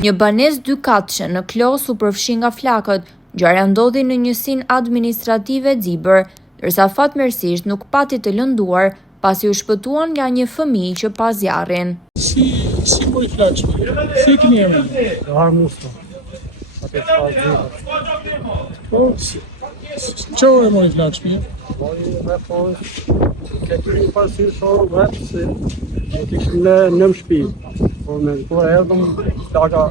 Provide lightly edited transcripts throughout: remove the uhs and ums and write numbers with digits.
Një banesë 2 katëshe në Klos u përfshi nga flakët. Ngjarja ndodhi në njësinë administrative Xibër, ndërsa fatmirësisht nuk pati të lënduar pasi u shpëtuan nga një fëmijë që pa zjarrin. Si mori flakë? Si keni emrin? Armusta. Po, çfarë mori flakë? Mori me forë, këtë një parasysh orë vetë se e kishim në shtëpi. Po me kur erdhëm, flaka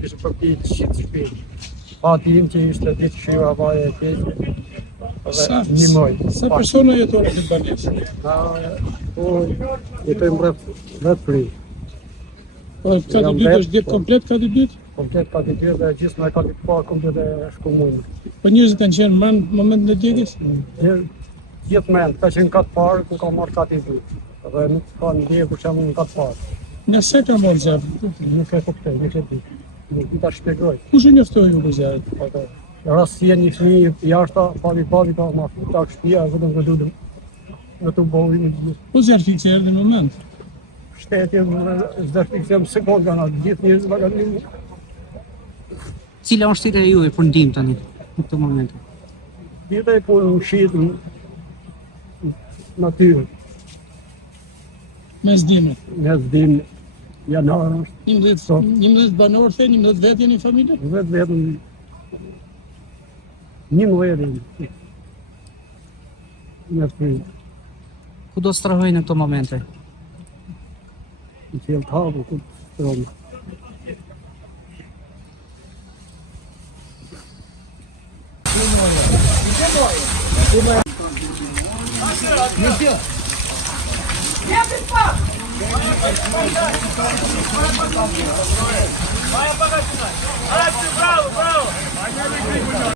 ishte përpi të shqitë shtëpi. Pa tim që ishte ditë shqyra vaje e tjetë. Një moj. Sa persona jeton në këtë banesë? Po jetojmë vetë fri. Po kati dytë është jetë komplet kati dytë? Komplet kati dytë dhe gjithë me kati parë komplet e shkumujnë. Po njerëzit kanë qenë në momentin e djegjes? Gjithë mend, ka qenë katë parë, ku ka marrë kati dytë. Dhe nuk ka në dje për që në katë parë. Nga se ka marrë zjarë? Nuk e kuptoj, nuk e di. Nuk i ta shpjegoj. Kush e njoftoi ju për zjarë? Rastësia një fëmijë jashta, pavi ka ma futa shtëpia, vetëm që dudëm. Në të bëhui në gjithë. Po zjarë fikse erdhi në moment? Shtetje, zjarë fikse më sekund nga gjithë njërës nga një. Cila është tira juaj për ndihmë tani në këtë moment? Tira e për në shqitë në natyrë. Me zdimët? Me zdimë, janarë është. 11 banorë the, 11 vetë jeni familje? Vetëm 11 në fri. Ku do strahoj në këto momente? Në qelë të habu, ku të Vai apagar, bravo!